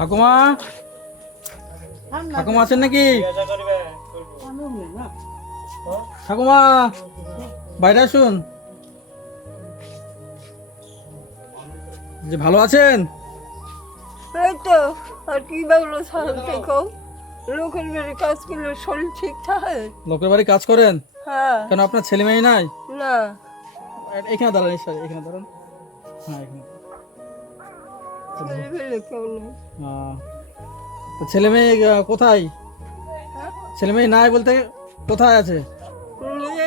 ঠাকুমা ঠাকুমা আছেন নাকি? ঠাকুমা বাইরে আসুন। যে ভালো আছেন? এই তো আর কি বলবো থেকে লোকের বাড়ি কাজ করলে শরীর ঠিক থাকে। লোকের বাড়ি কাজ করেন? হ্যাঁ। কেন আপনার ছেলে মেয়ে নাই? না। এখানে দাঁড়ান, এখানে দাঁড়ান। হ্যাঁ এখানে। ছেলে পেলে কেউ নেই। তো ছেলে মেয়ে কোথায়? হ্যাঁ? ছেলে মেয়ে নাই বলতে কোথায় আছে? নিয়ে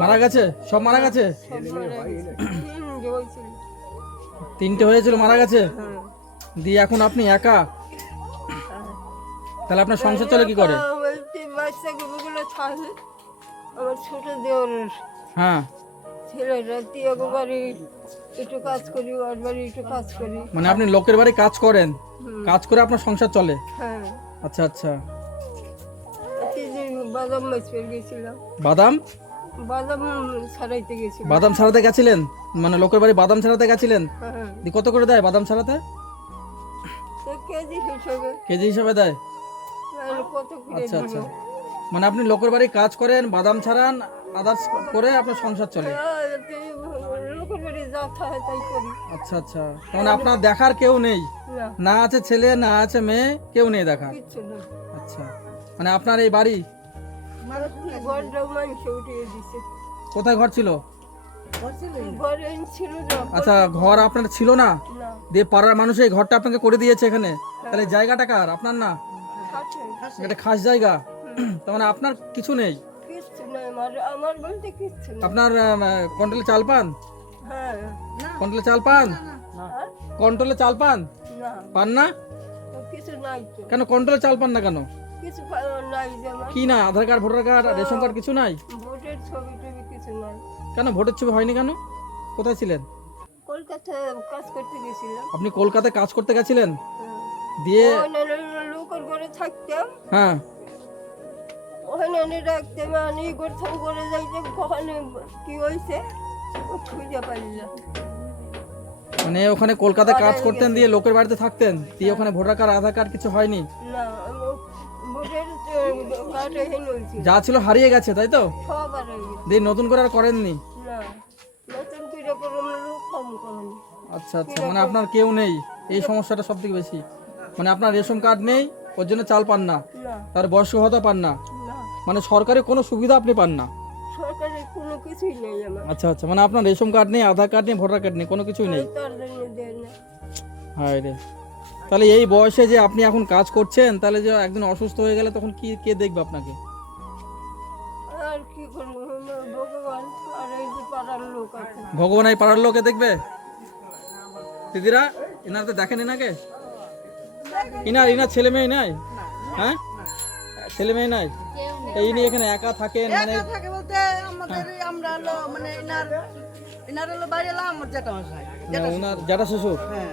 মারা গেছে? সব মারা গেছে? সব মারা গেছে। তিনটে হয়েছিল। তিনটে হয়েছিল, মারা গেছে। হ্যাঁ। দিয়ে এখন আপনি একা, তাহলে আপনার সংসার চলে কি করে? আমার তিন বাচ্চাগুলো থাকে আমার ছোট দেওরের হ্যাঁ ছেলেরা তিয়াগো বাড়ি একটু কাজ করি, ওর বাড়ি একটু কাজ করি। মানে আপনি লোকের বাড়ি কাজ করেন, হুম। কাজ করে আপনার সংসার চলে? হ্যাঁ। আচ্ছা আচ্ছা। প্রতিদিন বাদাম মাছ পেয়ে গেছিলাম। বাদাম? বাদাম ছাড়াইতে গেছিলাম। বাদাম ছাড়াতে গেছিলেন? মানে লোকের বাড়ি বাদাম ছাড়াতে গেছিলেন? হ্যাঁ। দি কত করে দেয় বাদাম ছাড়াতে? তো কেজি হিসেবে কেজি হিসাবে দেয়? আর কত করে আচ্ছা দিল? আচ্ছা। মানে আপনি লোকের বাড়ি কাজ করেন, বাদাম ছাড়ান, আদার্স করে আপনার সংসার চলে? লোকের বাড়ি যা থাকে তাই করি। আচ্ছা আচ্ছা। মানে আপনার দেখার কেউ নেই? না, না আছে ছেলে, না আছে মেয়ে, কেউ নেই দেখার? কিচ্ছু না। আচ্ছা। মানে আপনার এই বাড়ি ঘরটাও মানুষ উঠিয়ে দিছে। কোথায় ঘর ছিল? ঘরে ছিল না। আচ্ছা, ঘর আপনার ছিল না? না, দিয়ে পাড়ার মানুষ এই ঘরটা আপনাকে করে দিয়েছে এখানে? তাহলে জায়গাটা কার? আপনার না? থাকে। এটা খাস জায়গা। তার মানে আপনার কিছু নেই? কিচ্ছু নাই, আমার বলতে কিচ্ছু না। আপনার কন্ট্রোলে চাল পান? হ্যাঁ। কন্ট্রোলে চাল পান? হ্যাঁ? কন্ট্রোলে চাল পান? না, পান না? তো কিছু নাই তো। কেন কন্ট্রোলে চাল পান না কেন? কিছু নাই যেমন কি না, Aadhaar card, voter card, ration card কিছু নাই? ভোটের ছবি টবি কিছু নাই। কেন ভোটের ছবি হয়নি কেন? কোথায় ছিলেন? কলকাতায় কাজ করতে গেছিলাম। আপনি কলকাতায় কাজ করতে গেছিলেন? হ্যাঁ। দিয়ে? ওখানে লোকের ঘরে থাকতাম, হ্যাঁ। ওখানে রাখতাম, আমি গোথাম করে যাইতে কখনো কি হয়েছে খুঁজে পাইলাম। মানে ওখানে কলকাতায় কাজ করতেন, দিয়ে লোকের বাড়িতে থাকতেন, দিয়ে ওখানে ভোটার কার্ড, আধার কার্ড কিছু হয়নি? না, ভোটের কার্ড এখানে হয়েছিল। যা ছিল হারিয়ে গেছে, তাই তো? সব আর হয়ে গেছে। দিয়ে নতুন করে আর করেননি? না, নতুন করে কোনো লোক কম করেনি। আচ্ছা আচ্ছা। মানে আপনার কেউ নেই, এই সমস্যাটা সব থেকে বেশি। মানে আপনার রেশন কার্ড নেই, ওর জন্য চাল পান না, না, তার বয়স্ক ভাতা পান না, না, মানে সরকারি কোনো সুবিধা আপনি পান না? সরকারের কোনো কিছুই নেই আমার। আচ্ছা আচ্ছা। মানে আপনার রেশন কার্ড নেই, আধার কার্ড নেই, ভোটার কার্ড নেই, কোনো কিছুই নেই? তার জন্য দেয় না। হায় রে। তাহলে এই বয়সে যে আপনি এখন কাজ করছেন, তাহলে যে একদিন অসুস্থ হয়ে গেলে তখন কি কে দেখবে আপনাকে? আর কি করবো, ভগবান আর এই যে পাড়ার লোক আছে। ভগবান এই পাড়ার লোকে দেখবে? দিদিরা এনার তো দেখেন এনাকে? ইনার ছেলে মেয়ে নাই? হ্যাঁ, ছেলে মেয়ে নাই? এই নিয়ে এখানে একা থাকেন? মানে একা থাকে বলতে আমাদের আমরা হলো মানে ইনার হলো বাইরে এলাম আমার জ্যাঠা মশাই। ওনার জ্যাঠা শ্বশুর? হ্যাঁ,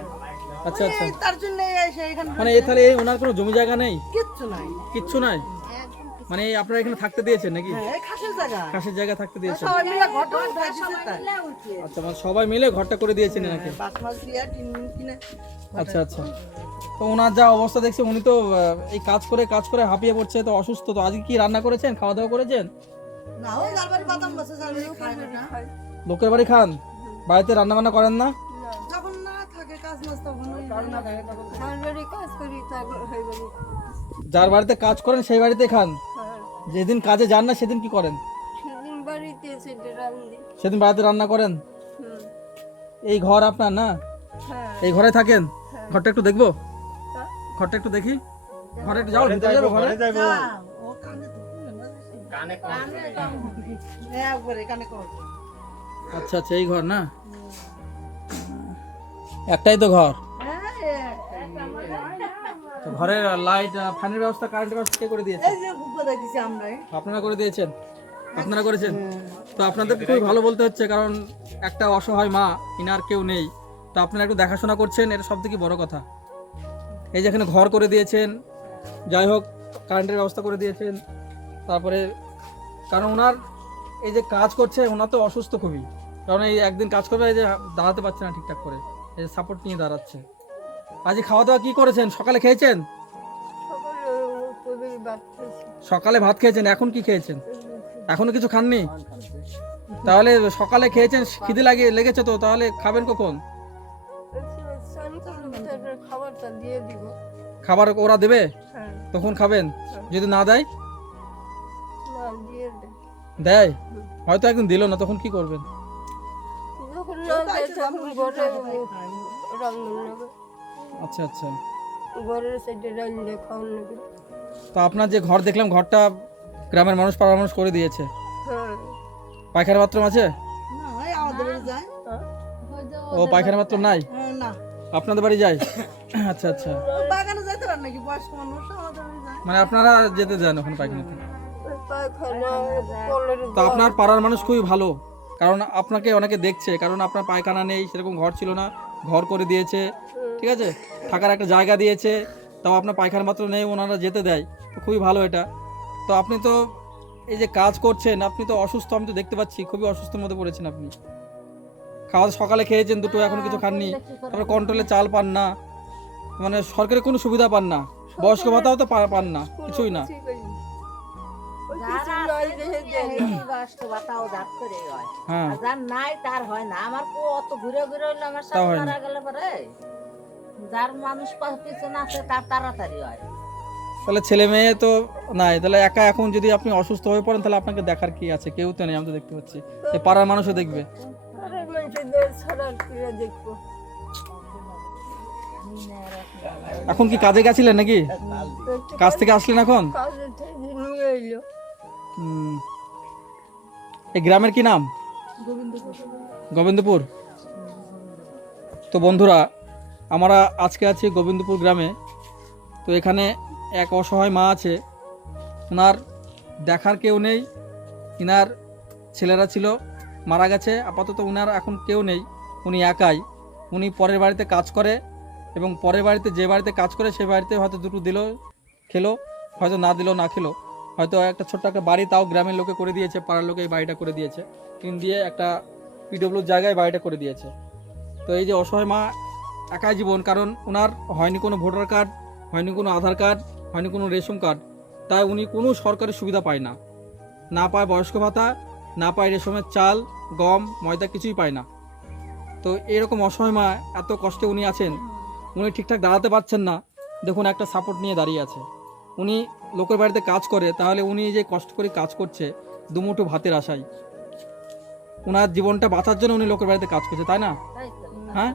আচ্ছা আচ্ছা। এই তার জন্য এসে এখানে মানে তাহলে এই ওনার কোনো জমি জায়গা নেই? কিচ্ছু নাই। কিচ্ছু নাই? মানে এই আপনারা এখানে থাকতে দিয়েছেন নাকি? হ্যাঁ, এই খাসের জায়গা কাশের জায়গা থাকতে দিয়েছেন? সবাই মিলে ঘরটা উঠাই দিছে তাই। আচ্ছা, মানে সবাই মিলে ঘরটা করে দিয়েছেন এনাকে? বাস মাস দিয়ে টিন কিনে আচ্ছা আচ্ছা। তো ওনার যা অবস্থা দেখছি, উনি তো এই কাজ করে হাঁপিয়ে পড়ছে, তো অসুস্থ। তো আজকে কি রান্না করেছেন, খাওয়া দাওয়া করেছেন? না ও জালবাড়ি বাদাম বসে জালবাড়ি খায় না। খাই। লোকের বাড়ি খান? বাড়িতে রান্না বান্না করেন না? না, যখন না থাকে কাজ মাস তখন ওই রান্না থাকে তখন যার বাড়ি কাজ করি তার হয়ে যাবে। যার বাড়িতে কাজ করেন সেই বাড়িতে খান? হ্যাঁ, যেদিন কাজে যান না সেদিন কি করেন? সেদিন বাড়িতে এসে রান্ধি। সেদিন বাড়িতে রান্না করেন? হুম, এই ঘর আপনার না? হ্যাঁ, এই ঘরে থাকেন? হ্যাঁ। ঘরটা একটু দেখবো? হ্যাঁ। ঘরটা একটু দেখি। ঘরে একটু যাও, ভিতরে যাবো ঘরে? যা, ও কানে হ্যাঁ করে কানে কর। আচ্ছা আচ্ছা, এই ঘর না? একটাই তো ঘর? হ্যাঁ, তো ঘরের লাইট, ফ্যানের ব্যবস্থা, কারেন্টের ব্যবস্থা কে করে দিয়েছে? এই যে গুপ্তা দেখছি আমরা আপনারা করে দিয়েছেন? আপনারা করেছেন? তো আপনাদেরকে খুবই ভালো বলতে হচ্ছে, কারণ একটা অসহায় মা, ইনার কেউ নেই, তো আপনারা একটু দেখাশোনা করছেন, এটা সব থেকে বড় কথা। এই যে এখানে ঘর করে দিয়েছেন, যাই হোক, কারেন্টের ব্যবস্থা করে দিয়েছেন, তারপরে কারণ ওনার এই যে কাজ করছে, ওনার তো অসুস্থ খুবই, কারণ এই একদিন কাজ করবে, এই যে দাঁড়াতে পারছে না ঠিকঠাক করে, এই যে সাপোর্ট নিয়ে দাঁড়াচ্ছে। আজ খাওয়া দাওয়া কি করেছেন? সকালে খেয়েছেন? সকালে তবে ভাত খেয়েছি। সকালে ভাত খেয়েছেন, এখন কি খেয়েছেন? এখনো কিছু খাননি? তাহলে সকালে খেয়েছেন, খিদে লেগেছে তো, তাহলে খাবেন কখন? স্নান করবো, তারপরে খাবারটা দিয়ে দিব। খাবার ওরা দেবে, হ্যাঁ, তখন খাবেন। যদি না দেয়? না দিয়ে দে। দেয়, হয়তো একদিন দিল না, তখন কি করবেন? যখন না দেয় তখন ঘরে রান্না নেবে, আচ্ছা আচ্ছা। ঘরের সাইডে রান্না খাওয়ান নেবে। তো আপনার যে ঘর দেখলাম, ঘরটা গ্রামের মানুষ, পাড়ার মানুষ করে দিয়েছে। হ্যাঁ, পায়খানা বাথরুম আছে? না এই আমাদের বাড়ি যায় হ্যাঁ। ও পায়খানা বাথরুম নাই, না আপনাদের বাড়ি যায়? আচ্ছা আচ্ছা, ও বাগানে যাইতে পারে নাকি বয়স্ক মানুষ আমাদের বাড়ি যায় মানে আপনারা যেতে যান ওখানে পায়খানাতে। ওই পায়খানা কলের তো আপনার পাড়ার মানুষ খুবই ভালো, কারণ আপনাকে অনেকে দেখছে, কারণ আপনার পায়খানা নেই, সেরকম ঘর ছিল না, ঘর করে দিয়েছে, ঠিক আছে, থাকার একটা জায়গা দিয়েছে, তাও আপনার পায়খানা মাত্র নেই, ওনারা যেতে দেয়, তো খুবই ভালো এটা। তো আপনি তো এই যে কাজ করছেন, আপনি তো অসুস্থ, আমি তো দেখতে পাচ্ছি খুবই অসুস্থর মধ্যে পড়েছেন আপনি। খাওয়া সকালে খেয়েছেন দুটো, এখনো কিছু খাননি, তারপরে কন্ট্রোলে চাল পান না, মানে সরকারি কোনো সুবিধা পান না, বয়স্ক ভাতাও তো পান না, কিছুই না। ঠিক আছে। ওই কিছু নাই দেখে দেয় না। বাতাও দাঁত করে হয় হ্যাঁ, আর যার নাই তার হয় না। আমার অত ঘুরে ঘুরে হইলো আমার তাও সাথে হয় না। মারা গেলে পরে যার মানুষ পিছনে আছে তার তাড়াতাড়ি হয়। তাহলে ছেলে মেয়ে তো নাই, তাহলে একা এখন যদি আপনি অসুস্থ হয়ে পড়েন, তাহলে আপনাকে দেখার কি আছে? কেউ তো নেই, আমি তো দেখতে পাচ্ছি, এই পাড়ার মানুষও দেখবে। আরে মানুষদের ছাড়া আর কি আর দেখবো? এখন কি কাজে গেছিলেন নাকি? কাজ থেকে আসলেন এখন? কাজে থেকে নিয়ে এলো। হুম। এই গ্রামের কি নাম? গোবিন্দপুর। তো বন্ধুরা, আমরা আজকে আছি গোবিন্দপুর গ্রামে। তো এখানে এক অসহায় মা আছে, ওনার দেখার কেউ নেই, ইনার ছেলেরা ছিল মারা গেছে, আপাতত উনার এখন কেউ নেই, উনি একাই। উনি পরের বাড়িতে কাজ করে, এবং পরের বাড়িতে যে বাড়িতে কাজ করে সে বাড়িতে হয়তো দুটো দিল, খেলো, হয়তো না দিল, না খেলো, হয়তো একটা ছোট্ট একটা বাড়ি, তাও গ্রামের লোকে করে দিয়েছে, পাড়ার লোকে এই বাড়িটা করে দিয়েছে, টিন দিয়ে একটা পিডব্লিউর জায়গায় বাড়িটা করে দিয়েছে। তো এই যে অসহায় মা একাই জীবন, কারণ ওনার হয়নি কোনো ভোটার কার্ড, হয়নি কোনো আধার কার্ড, হয়নি কোনো রেশন কার্ড, তাই উনি কোনো সরকারি সুবিধা পায় না, না পায় বয়স্ক ভাতা, না পায় রেশমের চাল, গম, ময়দা, কিছুই পায় না। তো এরকম অসহায় মা, এত কষ্টে উনি আছেন, উনি ঠিকঠাক দাঁড়াতে পারছেন না, দেখুন একটা সাপোর্ট নিয়ে দাঁড়িয়ে আছে। উনি লোকের বাড়িতে কাজ করে, তাহলে উনি যে কষ্ট করে কাজ করছে দুমুঠো ভাতের আশায়, ওনার জীবনটা বাঁচার জন্য উনি লোকের বাড়িতে কাজ করছে, তাই না? তাই তো। হ্যাঁ,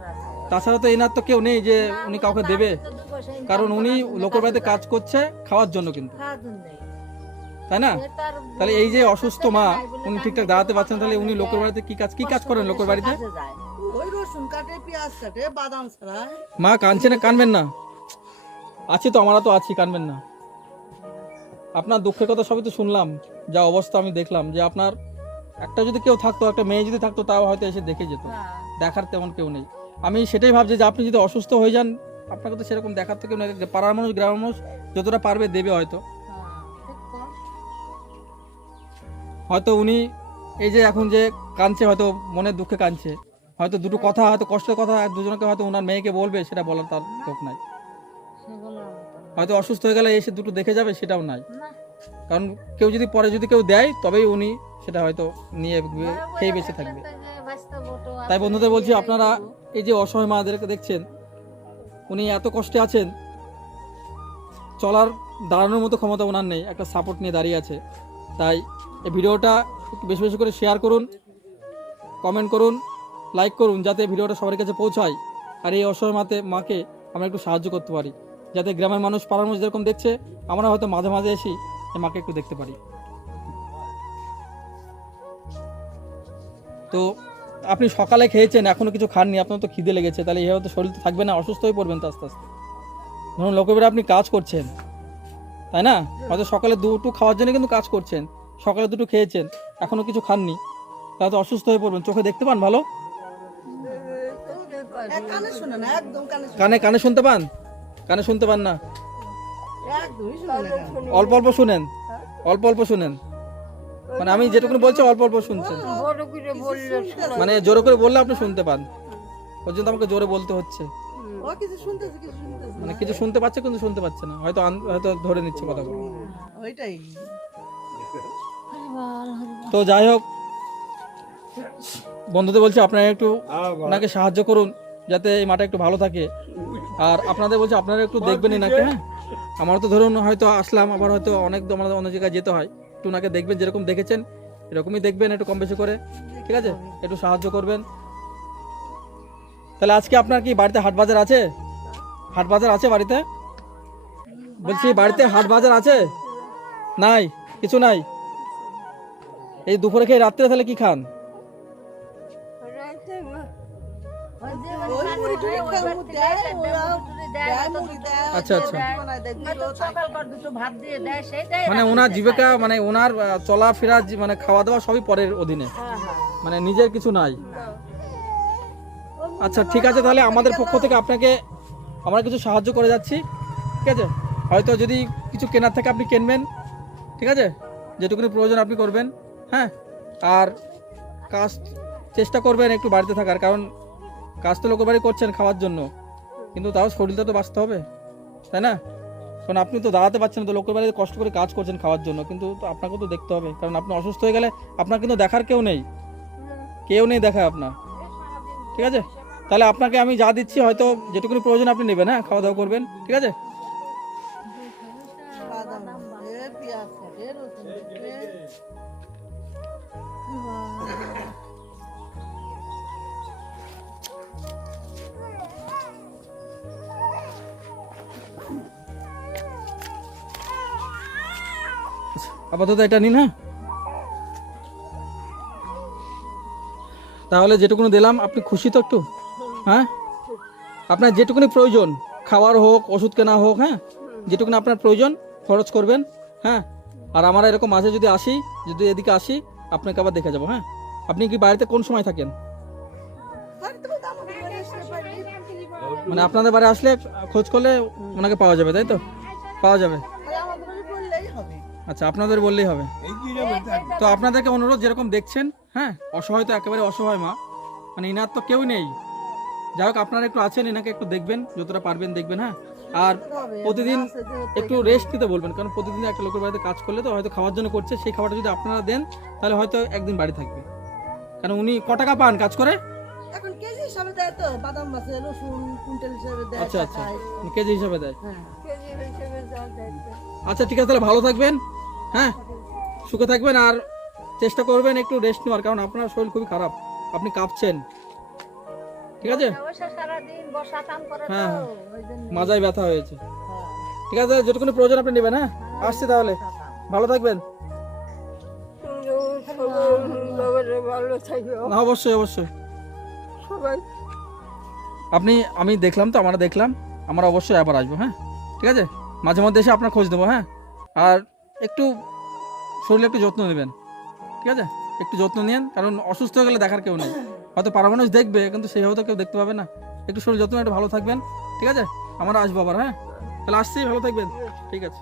তাছাড়া তো এনার তো কেউ নেই যে উনি কাউকে দেবে, তো দু পয়সা income কারণ উনি করে লোকের বাড়িতে কাজ করছে খাওয়ার জন্য কিন্তু, খাওয়ার জন্যে। তাই না? সে তার তাহলে এই যে অসুস্থ মা, উনি ঠিকঠাক দাঁড়াতে পারছেন, তাহলে উনি লোকের বাড়িতে কি কাজ করেন লোকের বাড়িতে? কাজে যায়। ওই রসুন কাটে পেঁয়াজ কাটে বাদাম ছাড়ায় মা কাঁদছে না, কানবেন না, আছি তো, আমরা তো আছি, কানবেন না। আপনার দুঃখের কথা সবই তো শুনলাম, যা অবস্থা আমি দেখলাম, যে আপনার একটা যদি কেউ থাকতো, একটা মেয়ে যদি থাকতো, তাও হয়তো এসে দেখে যেত, হ্যাঁ। দেখার তেমন কেউ নেই। আমি সেটাই ভাবছি যে আপনি যদি অসুস্থ হয়ে যান, আপনাকে তো সেরকম দেখার তো কেউ নেই, পাড়ার মানুষ, গ্রামের মানুষ যতটা পারবে দেবে হয়তো। হ্যাঁ, ঠিক তো। হয়তো উনি এই যে এখন যে কাঁদছে, হয়তো মনের দুঃখে কাঁদছে, হয়তো দুটো কথা, হয়তো কষ্টের কথা দুজনকে হয়তো ওনার মেয়েকে বলবে, সেটা বলার তার লোক নাই। সেগুলো মতো না। হয়তো অসুস্থ হয়ে গেলে এসে দুটো দেখে যাবে, সেটাও নাই, না, কারণ কেউ যদি পরে যদি কেউ দেয়, তবেই উনি সেটা হয়তো নিয়ে খেয়ে বেঁচে থাকবে। তো যে বাস্তব ওটো আছে, তাই বন্ধুদের বলছি, আপনারা এই যে অসহায় মাদেরকে দেখছেন, উনি এত কষ্টে আছেন, চলার দাঁড়ানোর মতো ক্ষমতা ওনার নেই, একটা সাপোর্ট নিয়ে দাঁড়িয়ে আছে। তাই এই ভিডিওটা একটু বেশি বেশি করে শেয়ার করুন, কমেন্ট করুন, লাইক করুন, যাতে ভিডিওটা সবার কাছে পৌঁছায়, আর এই অসহায় মাকে আমরা একটু সাহায্য করতে পারি, যাতে গ্রামের মানুষ, পাড়ার মানুষ যেরকম দেখছে, আমরা হয়তো মাঝে মাঝে এসে এই মাকে একটু দেখতে পারি। তো আপনি সকালে খেয়েছেন, এখনো কিছু খাননি, আপনার তো খিদে লেগেছে, তাহলে এভাবে তো শরীর তো থাকবে না, অসুস্থ হয়ে পড়বেন তো আস্তে আস্তে। ধরুন লোকের বাড়ি আপনি কাজ করছেন, তাই না? হয়তো সকালে দুটো খাওয়ার জন্য কিন্তু কাজ করছেন, সকালে দুটো খেয়েছেন, এখনো কিছু খাননি, তাহলে তো অসুস্থ হয়ে পড়বেন। চোখে দেখতে পান ভালো? কানে শুনে না একদম কানে শুনে কানে শুনতে পান? কানে শুনতে পান না, একদমই শুনে না কানে। অল্প অল্প শুনেন, অল্প অল্প শুনেন, মানে আমি যেটুকু বলছি অল্প অল্প শুনছেন, বড় করে বললে শোনা মানে জোরে করে বললে আপনি শুনতে পান, ওই জন্য আমাকে জোরে বলতে হচ্ছে। ও কিছু শুনতেছে কিছু শুনতেছে মানে কিছু শুনতে পাচ্ছে কিন্তু শুনতে পাচ্ছে না, হয়তো হয়তো ধরে নিচ্ছে কথাগুলো। ওইটাই তো যাই হোক, বন্ধুদের বলছি আপনারা একটু ওনাকে সাহায্য করুন যাতে এই মাটা একটু ভালো থাকে। আর আপনাদের বলছি আপনারা একটু দেখবেন এনাকে, হ্যাঁ। আমার তো ধরুন হয়তো আসলাম, আবার হয়তো অনেক আমাদের অন্য জায়গায় যেতে হয়, একটু ওনাকে দেখবেন, যেরকম দেখেছেন এরকমই দেখবেন, একটু কম বেশি করে, ঠিক আছে? একটু সাহায্য করবেন। তাহলে আজকে আপনার কি বাড়িতে হাট বাজার আছে? হাট বাজার আছে বাড়িতে? বলছি বাড়িতে হাট বাজার আছে? নাই, কিছু নাই। এই দুপুরে খেয়ে রাত্রে তাহলে কি খান? রাতে ওই যে ওই মুড়ি টুড়ি খায়, মুড়ি দেয়, ওরা দেয়, মুড়ি দেয়, আচ্ছা, আচ্ছা। বানায় দেয়, হয়তো দুটো তাই। সকালবার দুটো ভাত দিয়ে দেয়, সেটাই মানে রাত্রে ওনার দেয়। জীবিকা, মানে ওনার চলাফেরা, মানে খাওয়া দাওয়া সবই পরের অধীনে, হ্যাঁ, হ্যাঁ। মানে নিজের কিছু নাই। আচ্ছা ঠিক আছে, তাহলে আমাদের পক্ষ থেকে আপনাকে আমরা কিছু সাহায্য করে যাচ্ছি, ঠিক আছে? হয়তো যদি কিছু কেনার থেকে আপনি কিনবেন, ঠিক আছে? যেটুকুনি প্রয়োজন আপনি করবেন, হ্যাঁ। আর কাজ চেষ্টা করবেন একটু বাড়িতে থাকার, কারণ কাজ তো লোকের বাড়ি করছেন খাওয়ার জন্য, কিন্তু তাও শরীরটা তো বাঁচতে হবে, তাই না? কারণ আপনি তো দাঁড়াতে পারছেন না, তো লোকের বাড়িতে কষ্ট করে কাজ করছেন খাওয়ার জন্য, কিন্তু তো আপনাকেও তো দেখতে হবে, কারণ আপনি অসুস্থ হয়ে গেলে আপনার কিন্তু দেখার কেউ নেই, কেউ নেই দেখায় আপনার, ঠিক আছে? তাহলে আপনাকে আমি যা দিচ্ছি হয়তো যেটুকুনি প্রয়োজন আপনি নেবেন, হ্যাঁ, খাওয়া দাওয়া করবেন, ঠিক আছে? বাদাম দে, পেঁয়াজ দে, রসুন দে। আপাতত এটা নিন, হ্যাঁ। তাহলে যেটুকুনি দিলাম আপনি খুশি তো একটু, হ্যাঁ? আপনার যেটুকুনি প্রয়োজন, খাওয়ার হোক, ওষুধ কেনা হোক, হ্যাঁ, যেটুকুনি আপনার প্রয়োজন খরচ করবেন, হ্যাঁ। আর আমরা এরকম মাঝে যদি আসি, যদি এদিকে আসি, আপনাকে আবার দেখে যাবো, হ্যাঁ। আপনি কি বাড়িতে কোন সময় থাকেন? বাড়িতে বলতে আমাদের বাড়ি আসলে পারি। মানে আপনাদের বাড়ি আসলে খোঁজ করলে ওনাকে পাওয়া যাবে, তাই তো? পাওয়া যাবে, তাহলে আমাদের বাড়ি বললেই হবে। আচ্ছা, আপনাদের বললেই হবে। তো আপনাদেরকে অনুরোধ, যেরকম দেখছেন, হ্যাঁ, অসহায় তো একেবারে অসহায় মা, মানে ইনার তো কেউ নেই। যাই হোক, আপনারা একটু আছেন, এনাকে একটু দেখবেন, যতটা পারবেন দেখবেন, হ্যাঁ। আর প্রতিদিন একটু রেস্ট নিতে বলবেন, কারণ প্রতিদিন একটা লোকের বাড়িতে কাজ করলে তো হয়তো খাওয়ার জন্য করছে, সেই খাবারটা যদি আপনারা দেন তাহলে হয়তো একদিন বাড়ি থাকবে। কারণ উনি ক টাকা পান কাজ করে? এখন কেজি হিসাবে দেয় তো, বাদাম বাসে, রসুন কুইন্টাল হিসাবে দেয়, আচ্ছা আচ্ছা, টাকায়। কেজি হিসাবে দেয়। হ্যাঁ। কেজি হিসেবে যা দেখবে আচ্ছা ঠিক আছে, তাহলে ভালো থাকবেন, হ্যাঁ, সুখে থাকবেন, আর চেষ্টা করবেন একটু রেস্ট নেওয়ার, কারণ আপনার শরীর খুবই খারাপ, আপনি কাঁপছেন, ঠিক আছে? বসে সারাদিন বসা কাম করে তো, হ্যাঁ, হ্যাঁ। ওই জন্য। মাজায় ব্যথা হয়েছে, হ্যাঁ, ঠিক আছে? যেটুকুনি প্রয়োজন আপনি নেবেন, হ্যাঁ। আসছি তাহলে, ভালো থাকবেন। সবাই ভালো থাকবে না, অবশ্যই অবশ্যই। সবাই আমি দেখলাম তো, আমরা দেখলাম, আমরা অবশ্যই আবার আসবো, হ্যাঁ, ঠিক আছে? মাঝে মধ্যে এসে আপনার খোঁজ দেবো, হ্যাঁ। আর একটু শরীরে একটু যত্ন নেবেন, ঠিক আছে? একটু যত্ন নিন, কারণ অসুস্থ হয়ে গেলে দেখার কেউ নেই, হয়তো পাড়া মানুষ দেখবে, কিন্তু সেইভাবে তো কেউ দেখতে পাবে না। একটু শরীর যত্ন, একটু ভালো থাকবেন, ঠিক আছে? আমরা আসবো আবার, হ্যাঁ। তাহলে আসছি, ভালো থাকবেন, ঠিক আছে?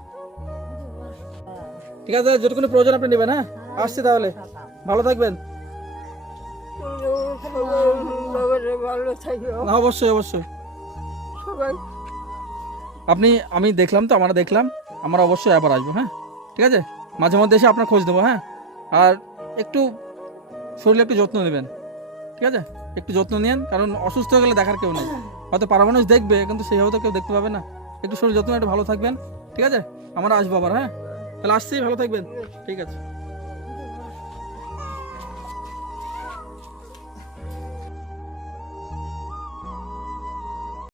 ঠিক আছে, যেটুকুনি প্রয়োজন আপনি নেবেন, হ্যাঁ। আসছি তাহলে, ভালো থাকবেন। সবাই ভালো থাকবে না, অবশ্যই অবশ্যই। সবাই আমি দেখলাম তো, আমরা দেখলাম, আমরা অবশ্যই আবার আসবো, হ্যাঁ, ঠিক আছে? মাঝে মধ্যে এসে আপনার খোঁজ দেবো, হ্যাঁ। আর একটু শরীরে একটু যত্ন নেবেন, ঠিক আছে? একটু যত্ন নিন, কারণ অসুস্থ হয়ে গেলে দেখার কেউ নেই, হয়তো পাড়া মানুষ দেখবে, কিন্তু সেইভাবে তো কেউ দেখতে পাবে না। একটু শরীর যত্ন, একটু ভালো থাকবেন, ঠিক আছে? আমরা আসবো আবার, হ্যাঁ। তাহলে আসছি, ভালো থাকবেন, ঠিক আছে?